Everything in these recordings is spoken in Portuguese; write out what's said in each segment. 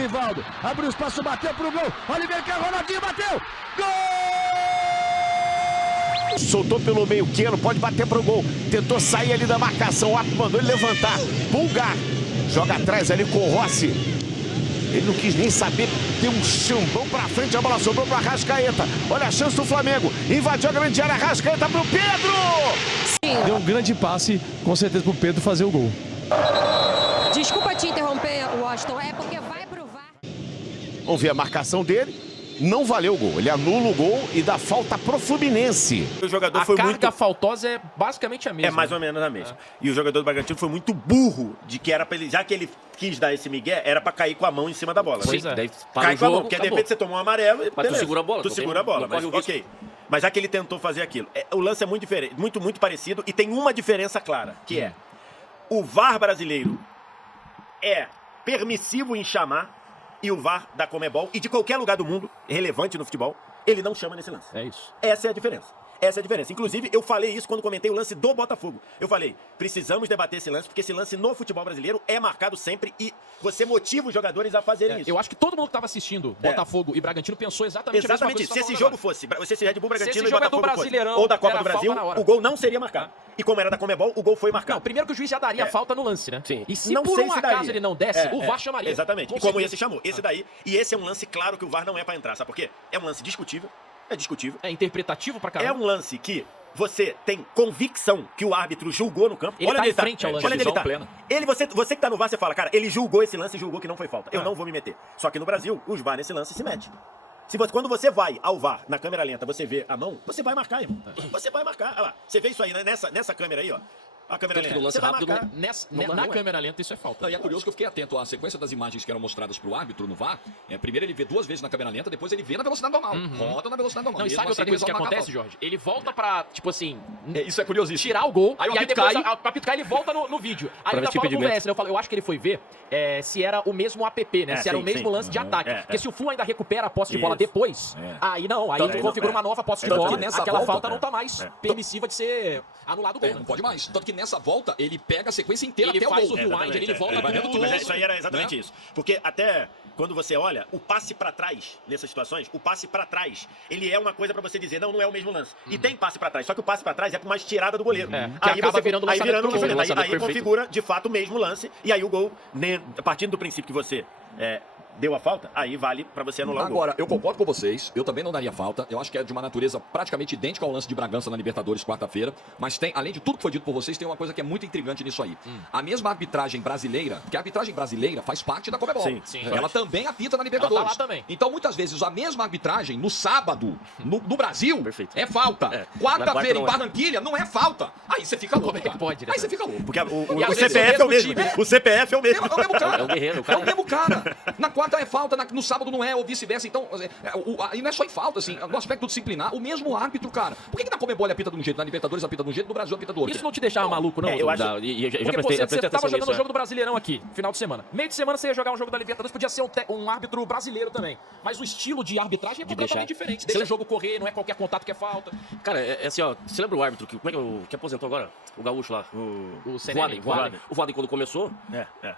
Rivaldo. Abriu espaço, bateu pro gol. Oliveira quer, Ronaldinho bateu. Gol! Soltou pelo meio, Keno pode bater pro gol. Tentou sair ali da marcação, o árbitro mandou ele levantar. Pulgar joga atrás ali com o Rossi. Ele não quis nem saber, deu um chambão pra frente, a bola sobrou pro Arrascaeta. Olha a chance do Flamengo, invadiu a grande área, Arrascaeta pro Pedro! Deu um grande passe, com certeza, pro Pedro fazer o gol. Desculpa te interromper, Washington, é porque vai pro VAR. Vamos ver a marcação dele. Não valeu o gol, ele anula o gol e dá falta pro Fluminense. O jogador A foi carga muito... faltosa é basicamente a mesma. É mais ou menos a mesma. E o jogador do Bragantino foi muito burro de que era pra ele, já que ele quis dar esse migué, era pra cair com a mão em cima da bola. Pois é. Daí Cai com a mão, porque de repente você tomou um amarelo e Mas tu segura a bola. Tu segura a bola, mas ok. Mas já que ele tentou fazer aquilo, o lance é muito diferente, muito parecido e tem uma diferença clara, que é o VAR brasileiro é permissivo em chamar e o VAR da Conmebol e de qualquer lugar do mundo relevante no futebol, ele não chama nesse lance. É isso. Essa é a diferença. Essa é a diferença. Inclusive, eu falei isso quando comentei o lance do Botafogo. Eu falei, precisamos debater esse lance, porque esse lance no futebol brasileiro é marcado sempre e você motiva os jogadores a fazerem isso. Eu acho que todo mundo que estava assistindo Botafogo e Bragantino pensou exatamente a mesma Exatamente coisa. isso. Se esse jogo fosse, se esse Red Bull Bragantino e jogo é do Botafogo Brasileirão, fosse, ou da Copa era do Brasil, falta na hora. o gol não seria marcado. E como era da Conmebol, o gol foi marcado. Não, primeiro que o juiz já daria falta no lance, né? Sim. E se Não por sei um se acaso daria. ele não desse, o VAR chamaria. Exatamente. Com E como certeza. esse chamou. Esse daí. E esse é um lance claro que o VAR não é pra entrar. Sabe por quê? É um lance discutível. É discutível. É interpretativo pra É caramba. um lance que você tem convicção que o árbitro julgou no campo. Ele Olha tá onde em frente ao lance. Olha onde ele tá. Plena. Você que tá no VAR, você fala, cara, ele julgou esse lance e julgou que não foi falta. Eu não vou me meter. Só que no Brasil, os VAR nesse lance se mete. Quando você vai ao VAR, na câmera lenta, você vê a mão, você vai marcar, irmão. Você vai marcar. Olha lá. Você vê isso aí, né? Nessa câmera aí, ó. A câmera lenta. lance Você vai rápido marcar. Na câmera lenta isso é falta. Não, e é curioso que eu fiquei atento à sequência das imagens que eram mostradas pro árbitro no VAR. Primeiro ele vê 2 vezes na câmera lenta, depois ele vê na velocidade normal. Roda na velocidade normal. Não, e Mesmo sabe outra assim, coisa que ele resolve marcar acontece, Jorge? Ele volta pra, tipo assim, Isso é curiosíssimo. tirar o gol, Aí o e aí apito depois cai. o apito cai, ele volta no vídeo. Aí Pra ele ver ainda se fala com o impedimento. VS, né? Eu acho que ele foi ver se era o mesmo app, né? É, se era sim, o mesmo sim. lance de ataque. Porque se o Flu ainda recupera a posse de bola Isso. depois, aí não, aí Tanto ele que configura não- uma nova posse de Tanto bola, que nessa aquela volta- falta não tá mais permissiva de ser anulado o gol. Não pode mais. Tanto que nessa volta ele pega a sequência inteira Ele até o faz gol. o rewind, Exatamente, ele volta Ele vai com vendo tudo. Mas isso aí era exatamente né? isso. Porque até quando você olha, o passe pra trás, nessas situações, o passe pra trás, ele é uma coisa pra você dizer, não é o mesmo lance. E tem passe pra trás, só que o passe pra trás é pra uma estirada do goleiro. que acaba virando aí lançamento virando perfeito. lançamento. Aí Lançamento configura, de fato, o mesmo lance. E aí o gol, né, partindo do princípio que você deu a falta, aí vale pra você anular o gol. Agora, eu concordo com vocês, eu também não daria falta. Eu acho que é de uma natureza praticamente idêntica ao lance de Bragança na Libertadores quarta-feira. Mas tem, além de tudo que foi dito por vocês, tem uma coisa que é muito intrigante nisso aí. A mesma arbitragem brasileira, porque a arbitragem brasileira faz parte da Conmebol. Sim, Ela também apita na Libertadores. Ela tá lá também. Então, muitas vezes, a mesma arbitragem no sábado, no Brasil, Perfeito. é falta. É. Na Quarta-feira, quarta em não é. Barranquilha, não é falta. Aí você fica louco, Como é que cara. pode, né? Aí você fica louco. Porque E o às vezes CPF é o o mesmo. mesmo time, O CPF é o mesmo. É o mesmo cara. É o guerreiro, o É cara. o mesmo cara. Na quarta é falta, no sábado não é, ou vice-versa. Então, aí não é só em falta, assim, no aspecto disciplinar, o mesmo árbitro, cara. Por que na Comebol ele apita de um jeito, na Libertadores apita de um jeito, no Brasil apita do outro? Isso não te deixava maluco, não? eu acho- E eu já Porque prestei você prestei tava atenção jogando nisso. o jogo do Brasileirão aqui, final de semana. Meio de semana você ia jogar um jogo da Libertadores, podia ser um árbitro brasileiro também. Mas o estilo de arbitragem é completamente deixar. diferente. Deixa o jogo correr, não é qualquer contato que é falta. Cara, é assim, ó. Você lembra o árbitro que, como é que, que aposentou agora? O gaúcho lá. O Voaden. O Voaden, quando começou,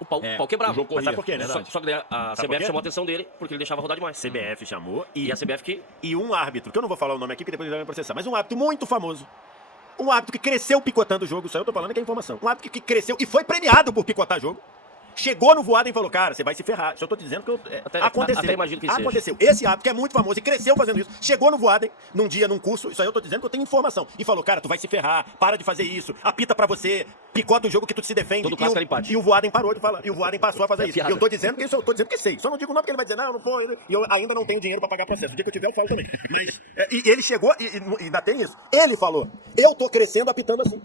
o pau quebrava. O jogo corria. Mas sabe por quê, né, Só, Dante? só que daí a Sabe por CBF quê? chamou a atenção dele, porque ele deixava rodar demais. CBF chamou E a CBF que... e um árbitro, que eu não vou falar o nome aqui, porque depois ele vai me processar, mas um árbitro muito famoso. Um árbitro que cresceu picotando o jogo, isso aí eu tô falando que é informação. Um árbitro que cresceu e foi premiado por picotar jogo. Chegou no Voaden e falou, cara, você vai se ferrar. Isso eu tô dizendo que aconteceu. até imagino que seja. Aconteceu. Esse árbitro que é muito famoso e cresceu fazendo isso, chegou no Voaden, num dia, num curso, isso aí eu tô dizendo que eu tenho informação. E falou, cara, tu vai se ferrar, para de fazer isso, apita pra você, picota o jogo que tu se defende. Todo clássico era empate. E o Voaden parou de falar, e o Voaden passou a fazer isso. piada. E eu tô dizendo que isso eu tô dizendo que sei. Só não digo não porque ele vai dizer, não foi. E eu ainda não tenho dinheiro pra pagar processo. O dia que eu tiver eu falo também. Mas, e ele chegou, e ainda tem isso. Ele falou, eu tô crescendo apitando assim.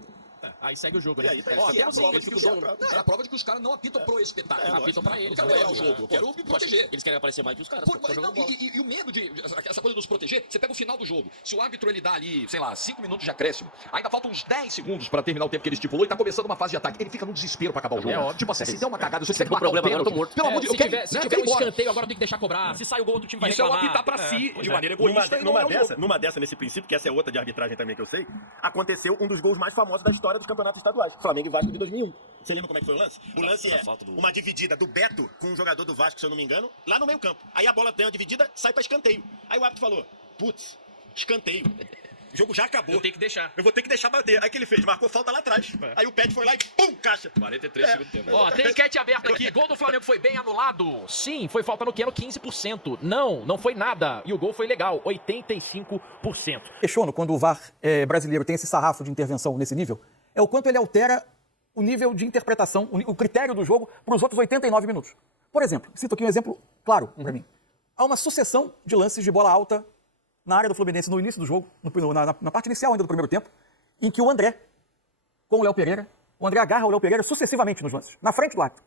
Aí segue o jogo, né? E aí, tá Ó, isso. é a prova de que é a prova de que os caras não apitam pro espetáculo. Apitam pra eles. Eu quero ganhar o jogo, eu quero me proteger. Eles querem aparecer mais que os caras. Por- Tá jogando bola. e o medo de essa coisa dos proteger, você pega o final do jogo. Se o árbitro ele dá ali, sei lá, 5 minutos de acréscimo, ainda faltam uns 10 segundos pra terminar o tempo que ele estipulou e tá começando uma fase de ataque. Ele fica no desespero pra acabar o jogo. É óbvio. Tipo assim, se der uma cagada, se você Se der um problema, agora eu tô morto. Pelo amor de Deus, Se tiver um escanteio, agora tem que deixar cobrar. Se sai o gol, outro time vai Isso é o reclamar. apitar pra si, de maneira Numa, egoísta e não é o jogo. numa dessa, nesse princípio, que essa é outra de arbitragem também que eu sei, aconteceu um dos gols mais famosos da história campeonatos estaduais. Flamengo e Vasco de 2001. Você lembra como é que foi o lance? O lance é uma dividida do Beto com um jogador do Vasco, se eu não me engano, lá no meio campo. Aí a bola tem uma dividida, sai pra escanteio. Aí o árbitro falou, putz, escanteio. O jogo já acabou. Eu tenho que deixar. Eu vou ter que deixar bater. Aí o que ele fez? Marcou falta lá atrás. Aí o Pet foi lá e pum, caixa. 43 segundos de tempo. Ó, tem enquete aberta aqui. Gol do Flamengo foi bem anulado? Sim, foi falta no Keno, 15%. Não foi nada. E o gol foi legal, 85%. Questiono quando o VAR brasileiro tem esse sarrafo de intervenção nesse nível, é o quanto ele altera o nível de interpretação, o critério do jogo para os outros 89 minutos. Por exemplo, cito aqui um exemplo claro para mim. Há uma sucessão de lances de bola alta na área do Fluminense no início do jogo, na parte inicial ainda do primeiro tempo, em que o André, com o Léo Pereira, o André agarra o Léo Pereira sucessivamente nos lances, na frente do árbitro.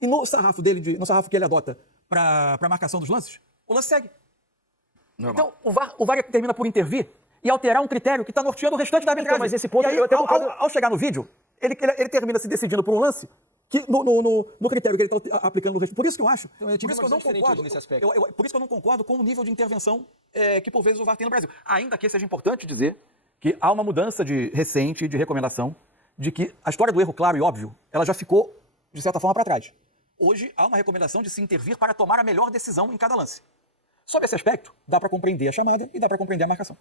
E no sarrafo no sarrafo que ele adota para a marcação dos lances, o lance segue. Normal. Então, o VAR termina por intervir e alterar um critério que está norteando o restante da arbitragem. Então, mas esse ponto... E aí, ao chegar no vídeo, ele termina se decidindo por um lance que no critério que ele está aplicando no resto. Por isso que eu acho. Então, por isso que eu não concordo nesse aspecto. Por isso que eu não concordo com o nível de intervenção que por vezes o VAR tem no Brasil. Ainda que seja importante dizer que há uma mudança recente de recomendação de que a história do erro claro e óbvio, ela já ficou, de certa forma, para trás. Hoje há uma recomendação de se intervir para tomar a melhor decisão em cada lance. Sob esse aspecto, dá para compreender a chamada e dá para compreender a marcação.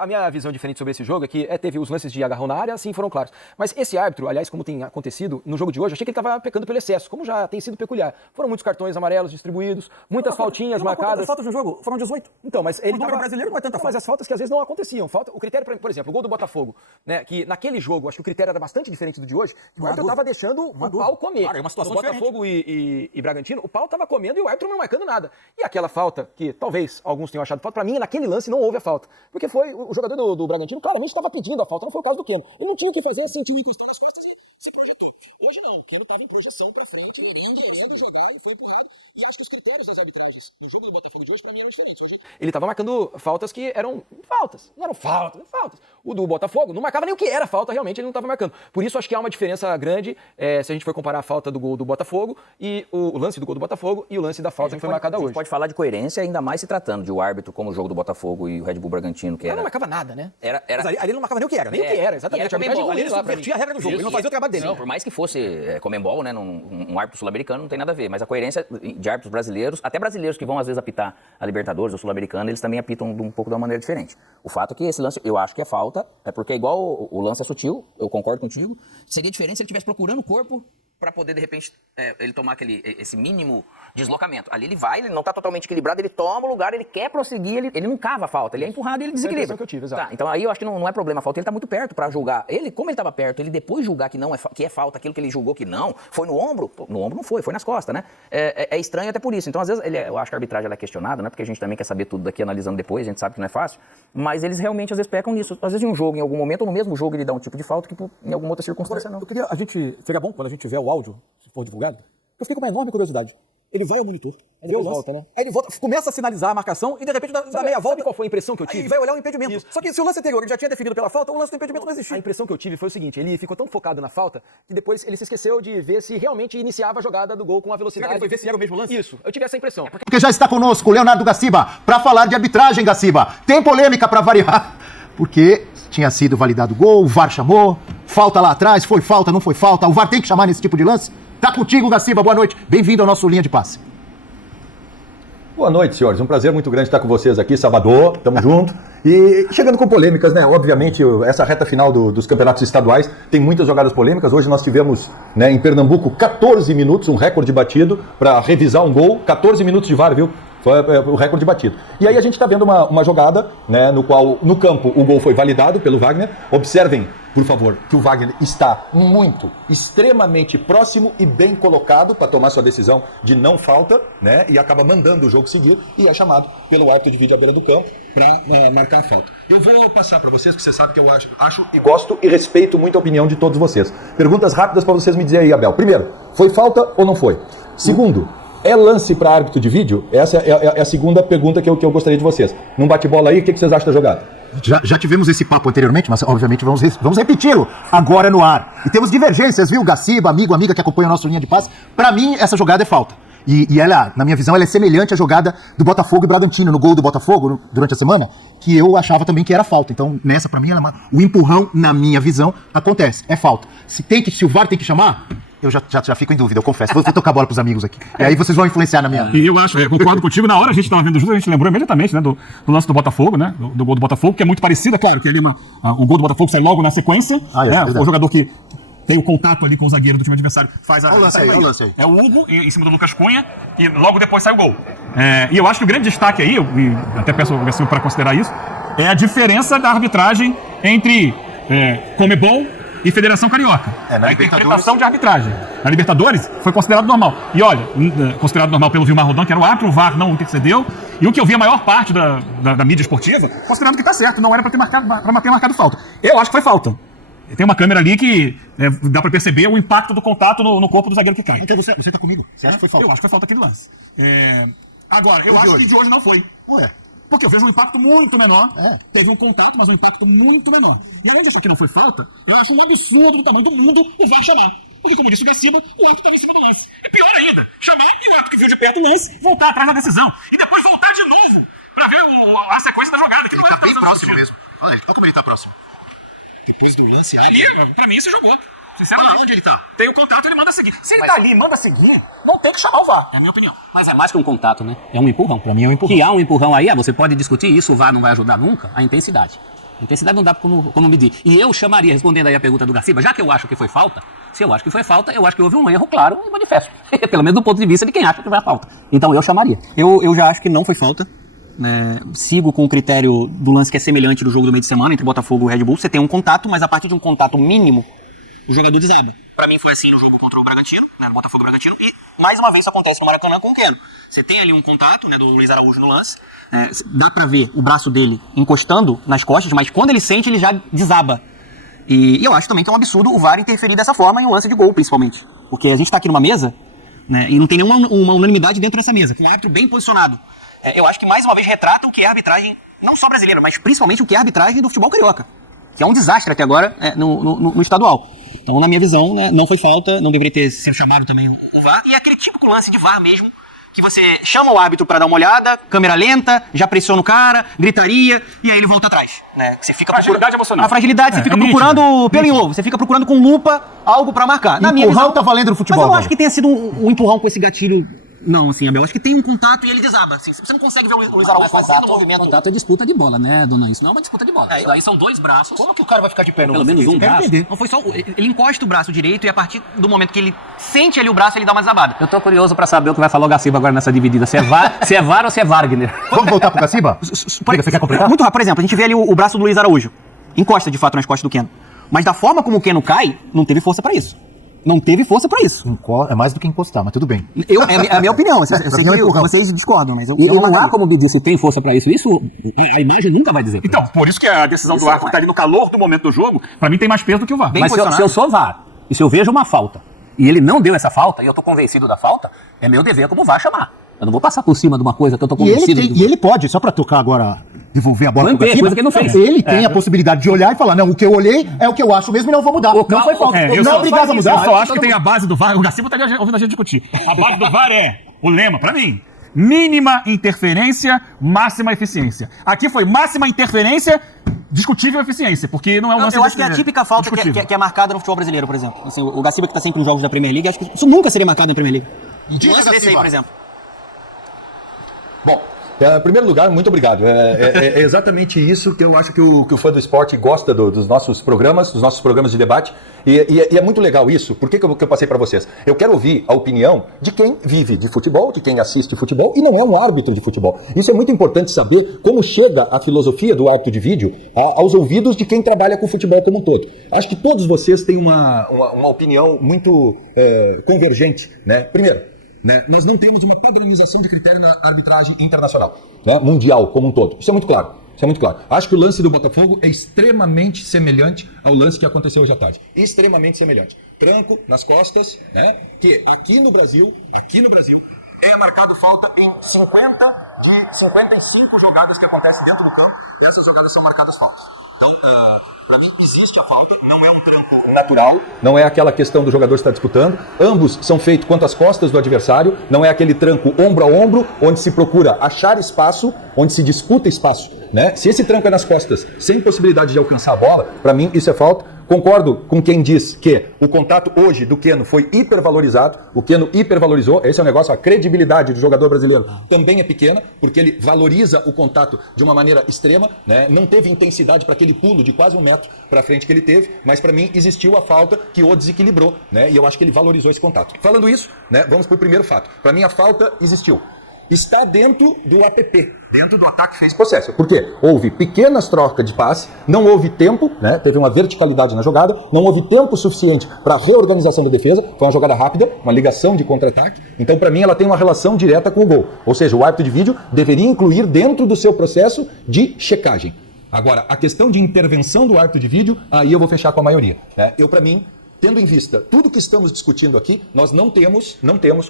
A minha visão diferente sobre esse jogo é que teve os lances de agarrão na área, sim, foram claros. Mas esse árbitro, aliás, como tem acontecido no jogo de hoje, achei que ele estava pecando pelo excesso, como já tem sido peculiar. Foram muitos cartões amarelos distribuídos, muitas faltinhas marcadas. As faltas no jogo foram 18. Então, mas ele o número brasileiro não é tanta falta. Mas as faltas que às vezes não aconteciam. O critério, por exemplo, o gol do Botafogo, né, que naquele jogo, acho que o critério era bastante diferente do de hoje, que o árbitro estava deixando o pau comer. Claro, é uma situação no Botafogo e Bragantino, o pau estava comendo e o árbitro não marcando nada. E aquela falta, que talvez alguns tenham achado falta, pra mim, naquele lance não houve a falta. Porque foi o jogador do Bragantino claramente estava pedindo a falta, não foi o caso do Keno. Ele não tinha o que fazer, sentiu encostar as costas e se projetou. Hoje não, o Keno estava em projeção pra frente, querendo jogar e foi empurrado. E acho que os critérios das arbitragens no jogo do Botafogo de hoje, pra mim, eram diferentes. Ele estava marcando faltas que eram faltas. Não eram faltas, eram faltas. O do Botafogo não marcava nem o que era falta, realmente ele não estava marcando. Por isso acho que há uma diferença grande se a gente for comparar a falta do gol do Botafogo e o lance do gol do Botafogo e o lance da falta que foi marcada hoje. A gente pode falar de coerência, ainda mais se tratando de o árbitro como o jogo do Botafogo e o Red Bull Bragantino, que era... Ele não marcava nada, né? Mas ali ele não marcava nem o que era. Nem o que era, exatamente. Ali ele subvertia a regra do jogo, ele não fazia o trabalho dele. Não, por mais que fosse Comembol, né, um árbitro sul-americano não tem nada a ver, mas a coerência de árbitros brasileiros, até brasileiros que vão às vezes apitar a Libertadores ou Sul-Americana, eles também apitam um pouco de uma maneira diferente. O fato é que esse lance, eu acho que é falta, é porque igual o lance é sutil, eu concordo contigo, seria diferente se ele estivesse procurando o corpo para poder, de repente, ele tomar esse mínimo deslocamento. Ali ele não está totalmente equilibrado, ele toma o lugar, ele quer prosseguir, ele não cava a falta, ele é empurrado e ele desequilibra. Que eu tive, exato. Tá, então aí eu acho que não é problema a falta, ele está muito perto para julgar. Como ele estava perto, ele depois julgar que é falta, aquilo que ele julgou que não, foi no ombro, no ombro não foi nas costas, né? É estranho até por isso. Então, às vezes, eu acho que a arbitragem ela é questionada, né? Porque a gente também quer saber tudo daqui analisando depois, a gente sabe que não é fácil, mas eles realmente às vezes pecam nisso. Às vezes em um jogo, em algum momento, ou no mesmo jogo ele dá um tipo de falta que em alguma outra circunstância não. Seria bom quando a gente tiver o áudio, se for divulgado, eu fiquei com uma enorme curiosidade. Ele vai ao monitor, vê o lance, volta, né? Aí ele volta, começa a sinalizar a marcação e de repente dá meia volta. Sabe qual foi a impressão que eu tive? Aí vai olhar o impedimento. Isso. Só que se o lance anterior ele já tinha definido pela falta, o lance do impedimento não existia. A impressão que eu tive foi o seguinte, ele ficou tão focado na falta que depois ele se esqueceu de ver se realmente iniciava a jogada do gol com a velocidade. Será que ele foi ver se era o mesmo lance? Isso, eu tive essa impressão. Porque já está conosco o Leonardo Gaciba para falar de arbitragem, Gaciba. Tem polêmica para variar, porque tinha sido validado o gol, o VAR chamou, falta lá atrás, foi falta, não foi falta, o VAR tem que chamar nesse tipo de lance? Tá contigo, Gaciba, boa noite, bem-vindo ao nosso Linha de Passe. Boa noite, senhores. Um prazer muito grande estar com vocês aqui, Salvador, tamo junto. E chegando com polêmicas, né? Obviamente, essa reta final dos campeonatos estaduais tem muitas jogadas polêmicas. Hoje nós tivemos, né, em Pernambuco, 14 minutos, um recorde batido para revisar um gol. 14 minutos de VAR, viu? Foi o recorde batido. E aí a gente está vendo uma jogada, né, no qual, no campo, o gol foi validado pelo Wagner. Observem, por favor, que o Wagner está extremamente próximo e bem colocado para tomar sua decisão de não falta, né? E acaba mandando o jogo seguir e é chamado pelo árbitro de vídeo à beira do campo para marcar a falta. Eu vou passar para vocês, porque você sabe que eu acho e gosto e respeito muito a opinião de todos vocês. Perguntas rápidas para vocês me dizerem aí, Abel. Primeiro, foi falta ou não foi? Segundo, é lance para árbitro de vídeo? Essa é a segunda pergunta que eu gostaria de vocês. Num bate-bola aí, o que vocês acham da jogada? Já tivemos esse papo anteriormente, mas obviamente vamos repeti-lo agora no ar. E temos divergências, viu, Gaciba, amiga que acompanha o nosso Linha de Passe. Pra mim, essa jogada é falta. E ela, na minha visão, ela é semelhante à jogada do Botafogo e Bragantino, no gol do Botafogo, durante a semana, que eu achava também que era falta. Então, nessa, pra mim, o empurrão, na minha visão, acontece. É falta. Se o VAR tem que chamar, eu já fico em dúvida, eu confesso. Vou tocar a bola pros amigos aqui. E aí vocês vão influenciar na minha... E eu acho, eu concordo contigo, na hora a gente tava vendo junto, a gente lembrou imediatamente, né, do lance do Botafogo, né, do gol do Botafogo, que é muito parecido, é claro, que ali o gol do Botafogo sai logo na sequência, né, o jogador que tem o contato ali com o zagueiro do time adversário, faz a... Olha o lance aí. É o Hugo em cima do Lucas Cunha e logo depois sai o gol. E eu acho que o grande destaque aí, e até peço ao Garcia para considerar isso, é a diferença da arbitragem entre Conmebol e Federação Carioca. Na a interpretação de arbitragem. Na Libertadores foi considerado normal. E olha, considerado normal pelo Vilmar Rodan, que era o árbitro, o VAR não intercedeu. E o que eu vi a maior parte da mídia esportiva, considerando que tá certo, não era para ter marcado falta. Eu acho que foi falta. Tem uma câmera ali que dá pra perceber o impacto do contato no corpo do zagueiro que cai. Então você tá comigo? Você acha que foi falta? Eu acho que foi falta aquele lance. Agora, eu acho que de hoje não foi. Ué? Porque fez um impacto muito menor. Teve um contato, mas um impacto muito menor. E além de achar que não foi falta, eu acho um absurdo do tamanho do mundo e vai chamar. Porque, como disse o Gaciba, o árbitro estava em cima do lance. É pior ainda, chamar e o árbitro que viu de perto o lance voltar atrás da decisão. E depois voltar de novo pra ver a sequência da jogada. Que ele não tá bem próximo mesmo. Olha como ele tá próximo. Depois do lance... Ali, pra mim, você jogou. Sinceramente. Olha onde ele tá. Tem o contato, ele manda seguir. Se ele tá ali e manda seguir, não tem que chamar o VAR. É a minha opinião. Mas é mais que um contato, né? É um empurrão. Pra mim é um empurrão. Que há um empurrão aí, você pode discutir isso, o VAR não vai ajudar nunca, a intensidade. A intensidade não dá como medir. E eu chamaria, respondendo aí a pergunta do Garciba, já que eu acho que foi falta, se eu acho que foi falta, eu acho que houve um erro claro e manifesto. Pelo menos do ponto de vista de quem acha que foi falta. Então eu chamaria. Eu já acho que não foi falta. Sigo com o critério do lance que é semelhante do jogo do meio de semana entre Botafogo e Red Bull. Você tem um contato, mas a partir de um contato mínimo, o jogador desaba. Pra mim foi assim no jogo contra o Bragantino, no Botafogo e Bragantino, e mais uma vez isso acontece no Maracanã com o Keno. Você tem ali um contato, do Luiz Araújo no lance, dá pra ver o braço dele encostando nas costas, mas quando ele sente, ele já desaba. E eu acho também que é um absurdo o VAR interferir dessa forma em um lance de gol, principalmente. Porque a gente tá aqui numa mesa, e não tem nenhuma unanimidade dentro dessa mesa, com um árbitro bem posicionado. Eu acho que mais uma vez retrata o que é a arbitragem, não só brasileira, mas principalmente o que é a arbitragem do futebol carioca, que é um desastre até agora no estadual. Então, na minha visão, não foi falta, não deveria ter sido chamado também o VAR. E é aquele típico lance de VAR mesmo, que você chama o árbitro para dar uma olhada, câmera lenta, já pressiona o cara, gritaria, e aí ele volta atrás. Você fica fragilidade emocional. A fragilidade, você fica procurando pelo em ovo, você fica procurando com lupa algo para marcar. Na minha visão, tá valendo no futebol. Mas eu acho que tenha sido um empurrão com esse gatilho. Não, assim, Abel, acho que tem um contato e ele desaba. Assim, você não consegue ver o Luiz Araújo fazendo o movimento. Contato é disputa de bola, né, dona? Isso não é uma disputa de bola. Isso aí são dois braços. Como que o cara vai ficar de pé? Pelo menos um braço. Não foi só. Ele encosta o braço direito e a partir do momento que ele sente ali o braço, ele dá uma desabada. Eu tô curioso pra saber o que vai falar o Gaciba agora nessa dividida. Se é VAR ou se é Wagner. Vamos voltar pro Gaciba? Você quer completar? Muito rápido. Por exemplo, a gente vê ali o braço do Luiz Araújo. Encosta de fato nas costas do Keno. Mas da forma como o Keno cai, não teve força pra isso. Não teve força pra isso. É mais do que encostar, mas tudo bem. É a minha opinião. Eu sei que vocês discordam, mas eu não há como medir se tem força pra isso. Isso a imagem nunca vai dizer. Então, por isso que a decisão do árbitro tá ali no calor do momento do jogo, pra mim tem mais peso do que o VAR. Mas se eu sou VAR, e se eu vejo uma falta, e ele não deu essa falta, e eu tô convencido da falta, é meu dever como VAR chamar. Eu não vou passar por cima de uma coisa que eu tô convencido. E ele pode, só pra tocar agora, devolver a bola pro Gaciba, coisa que ele não fez. Ele tem a possibilidade de olhar e falar, não, o que eu olhei é o que eu acho mesmo e não vou mudar. Não foi falta. Não é obrigado a mudar. Eu só acho que tem a base do VAR, o Gaciba tá ouvindo a gente discutir. A base do VAR é o lema, pra mim, mínima interferência, máxima eficiência. Aqui foi máxima interferência, discutível eficiência, porque não é um lance. Eu acho que é a típica falta que é marcada no futebol brasileiro, por exemplo. Assim, o Gaciba que tá sempre nos jogos da Premier League, acho que isso nunca seria marcado na Premier League. Um lance desse aí, por exemplo. Bom, em primeiro lugar, muito obrigado. É exatamente isso que eu acho que o fã do esporte gosta dos nossos programas de debate. E é muito legal isso. Por que eu passei para vocês? Eu quero ouvir a opinião de quem vive de futebol, de quem assiste futebol e não é um árbitro de futebol. Isso é muito importante saber como chega a filosofia do árbitro de vídeo aos ouvidos de quem trabalha com futebol como um todo. Acho que todos vocês têm uma opinião muito convergente, né? Primeiro, nós não temos uma padronização de critério na arbitragem internacional, mundial como um todo. Isso é muito claro. Acho que o lance do Botafogo é extremamente semelhante ao lance que aconteceu hoje à tarde. Extremamente semelhante. Tranco nas costas, que aqui no Brasil é marcado falta em 50 de 55 jogadas que acontecem dentro do campo. Essas jogadas são marcadas faltas. Para mim, existe a falta, não é um trampo natural, não é aquela questão do jogador estar disputando. Ambos são feitos contra as costas do adversário, não é aquele tranco ombro a ombro, onde se procura achar espaço, onde se disputa espaço, né? Se esse tranco é nas costas, sem possibilidade de alcançar a bola, para mim isso é falta. Concordo com quem diz que o contato hoje do Keno foi hipervalorizado, o Keno hipervalorizou, esse é o negócio, a credibilidade do jogador brasileiro também é pequena, porque ele valoriza o contato de uma maneira extrema, né? Não teve intensidade para aquele pulo de quase 1 metro para frente que ele teve, mas para mim existiu a falta que o desequilibrou, né? E eu acho que ele valorizou esse contato. Falando isso, né? Vamos para o primeiro fato. Para mim a falta existiu. Está dentro do APP, dentro do ataque fez processo. Por quê? Houve pequenas trocas de passe, não houve tempo, né? Teve uma verticalidade na jogada, não houve tempo suficiente para a reorganização da defesa, foi uma jogada rápida, uma ligação de contra-ataque, então para mim ela tem uma relação direta com o gol. Ou seja, o árbitro de vídeo deveria incluir dentro do seu processo de checagem. Agora, a questão de intervenção do árbitro de vídeo, aí eu vou fechar com a maioria, né? Eu, para mim, tendo em vista tudo que estamos discutindo aqui, nós não temos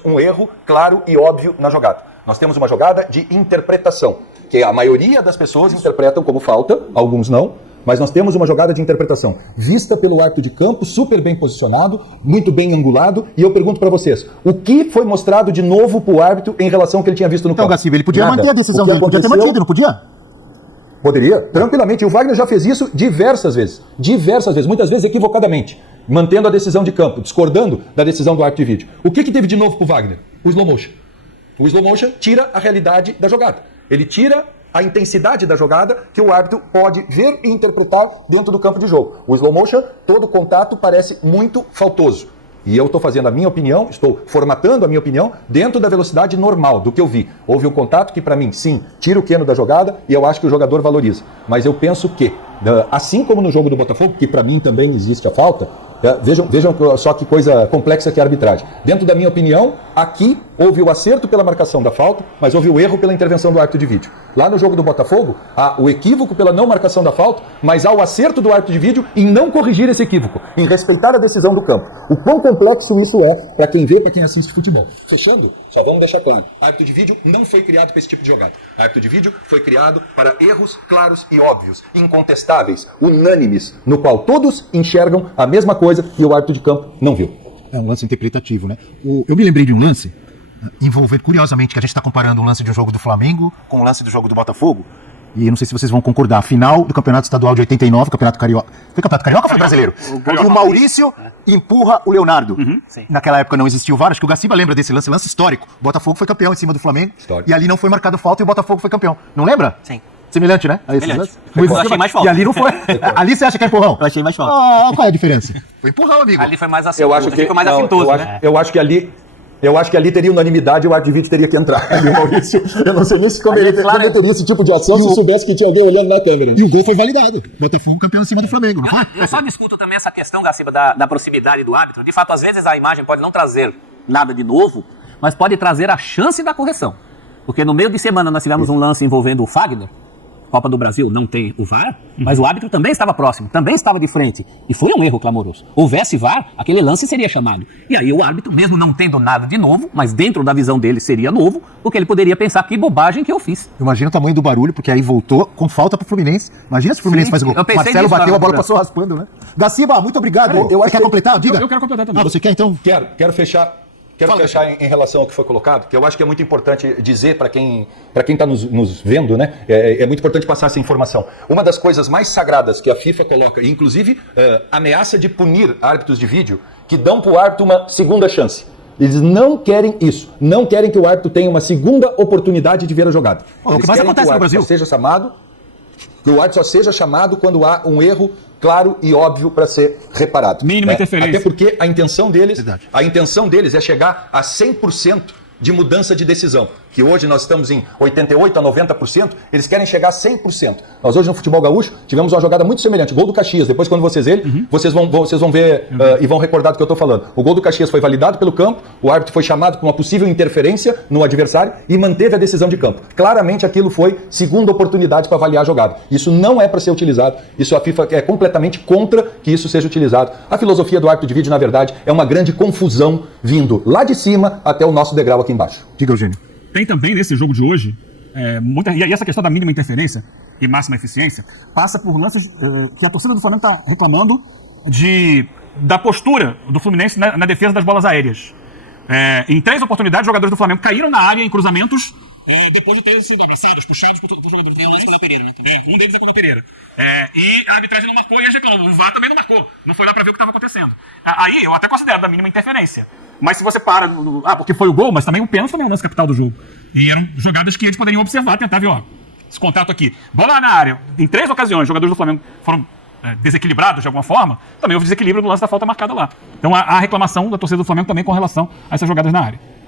um erro claro e óbvio na jogada. Nós temos uma jogada de interpretação, que a maioria das pessoas interpretam como falta, alguns não, mas nós temos uma jogada de interpretação vista pelo árbitro de campo, super bem posicionado, muito bem angulado, e eu pergunto para vocês, o que foi mostrado de novo para o árbitro em relação ao que ele tinha visto no campo? Então, Gaciba, ele podia manter a decisão dele, podia ter mantido, não podia? Poderia, tranquilamente. O Wagner já fez isso diversas vezes, muitas vezes equivocadamente, mantendo a decisão de campo, discordando da decisão do árbitro de vídeo. O que teve de novo para o Wagner? O slow motion. O slow motion tira a realidade da jogada. Ele tira a intensidade da jogada que o árbitro pode ver e interpretar dentro do campo de jogo. O slow motion, todo contato parece muito faltoso. E eu estou fazendo a minha opinião, estou formatando a minha opinião dentro da velocidade normal do que eu vi. Houve um contato que, para mim, sim, tira o Keno da jogada e eu acho que o jogador valoriza. Mas eu penso que, assim como no jogo do Botafogo, que para mim também existe a falta, vejam só que coisa complexa que é a arbitragem. Dentro da minha opinião, aqui houve o acerto pela marcação da falta, mas houve o erro pela intervenção do árbitro de vídeo. Lá no jogo do Botafogo, há o equívoco pela não marcação da falta, mas há o acerto do árbitro de vídeo em não corrigir esse equívoco, em respeitar a decisão do campo. O quão complexo isso é para quem vê, para quem assiste futebol. Fechando, só vamos deixar claro. Árbitro de vídeo não foi criado para esse tipo de jogada. Árbitro de vídeo foi criado para erros claros e óbvios, incontestáveis, unânimes, no qual todos enxergam a mesma coisa e o árbitro de campo não viu. É um lance interpretativo, né? Eu me lembrei de um lance envolvendo, curiosamente, que a gente está comparando o lance de um jogo do Flamengo com o lance do jogo do Botafogo. E eu não sei se vocês vão concordar. A final do Campeonato Estadual de 89, Campeonato Carioca. Foi Campeonato Carioca ou foi brasileiro? E o Maurício empurra o Leonardo. Naquela época não existia o VAR. Acho que o Gaciba lembra desse lance histórico. O Botafogo foi campeão em cima do Flamengo. Histórico. E ali não foi marcado falta e o Botafogo foi campeão. Não lembra? Sim. Semelhante, né? Semelhante. Eu achei mais falta. E ali não foi. Ali você acha que é empurrão? Eu achei mais falta. Qual é a diferença? Foi empurrão, amigo. Ali foi mais assintoso. Foi mais assintoso, né? Eu acho que ali teria unanimidade e o árbitro de vídeo teria que entrar. Maurício, eu não sei nem se cometeria esse tipo de ação se soubesse que tinha alguém olhando na câmera. E o gol foi validado. Botafogo campeão em cima do Flamengo, não foi? Eu só discuto também essa questão, Gaciba, da proximidade do árbitro. De fato, às vezes a imagem pode não trazer nada de novo, mas pode trazer a chance da correção. Porque no meio de semana nós tivemos um lance envolvendo o Fagner. Copa do Brasil não tem o VAR, mas o árbitro também estava próximo, também estava de frente. E foi um erro clamoroso. Houvesse VAR, aquele lance seria chamado. E aí o árbitro, mesmo não tendo nada de novo, mas dentro da visão dele seria novo, porque ele poderia pensar que bobagem que eu fiz. Imagina o tamanho do barulho, porque aí voltou com falta pro Fluminense. Imagina se o Fluminense faz o gol. Marcelo bateu, a bola passou raspando, né? Gaciba, muito obrigado. Você quer completar? Diga. Eu quero completar também. Você quer então? Quero fechar. Quero fechar em relação ao que foi colocado, que eu acho que é muito importante dizer para quem está nos vendo, né? É muito importante passar essa informação. Uma das coisas mais sagradas que a FIFA coloca, e inclusive ameaça de punir árbitros de vídeo, que dão para o árbitro uma segunda chance. Eles não querem isso. Não querem que o árbitro tenha uma segunda oportunidade de ver a jogada. O que mais acontece no Brasil? Que o árbitro só seja chamado quando há um erro claro e óbvio para ser reparado. Mínima interferência. Até porque a intenção deles é chegar a 100% de mudança de decisão, que hoje nós estamos em 88% a 90%, eles querem chegar a 100%. Nós hoje no futebol gaúcho tivemos uma jogada muito semelhante, gol do Caxias, depois quando vocês verem, vocês vão ver e vão recordar do que eu estou falando. O gol do Caxias foi validado pelo campo, o árbitro foi chamado para uma possível interferência no adversário e manteve a decisão de campo. Claramente aquilo foi segunda oportunidade para avaliar a jogada. Isso não é para ser utilizado, isso a FIFA é completamente contra que isso seja utilizado. A filosofia do árbitro de vídeo, na verdade, é uma grande confusão vindo lá de cima até o nosso degrau aqui embaixo. Diga, Eugênio. Tem também nesse jogo de hoje, e essa questão da mínima interferência, e máxima eficiência passa por lances que a torcida do Flamengo está reclamando da postura do Fluminense na defesa das bolas aéreas. Em 3 oportunidades, os jogadores do Flamengo caíram na área em cruzamentos depois de terem sido abraçados, puxados por jogadores. Tem um lance com o Pereira, né? Um deles é com o Pereira. E a arbitragem não marcou e eles reclamam. O VAR também não marcou. Não foi lá pra ver o que estava acontecendo. Aí eu até considero da mínima interferência. Mas se você para... porque foi o gol, mas também o pênalti também é um lance capital do jogo. E eram jogadas que eles poderiam observar, tentar ver, esse contato aqui. Bola na área. Em 3 ocasiões, os jogadores do Flamengo foram desequilibrados de alguma forma. Também houve desequilíbrio no lance da falta marcada lá. Então há reclamação da torcida do Flamengo também com relação a essas jogadas na área.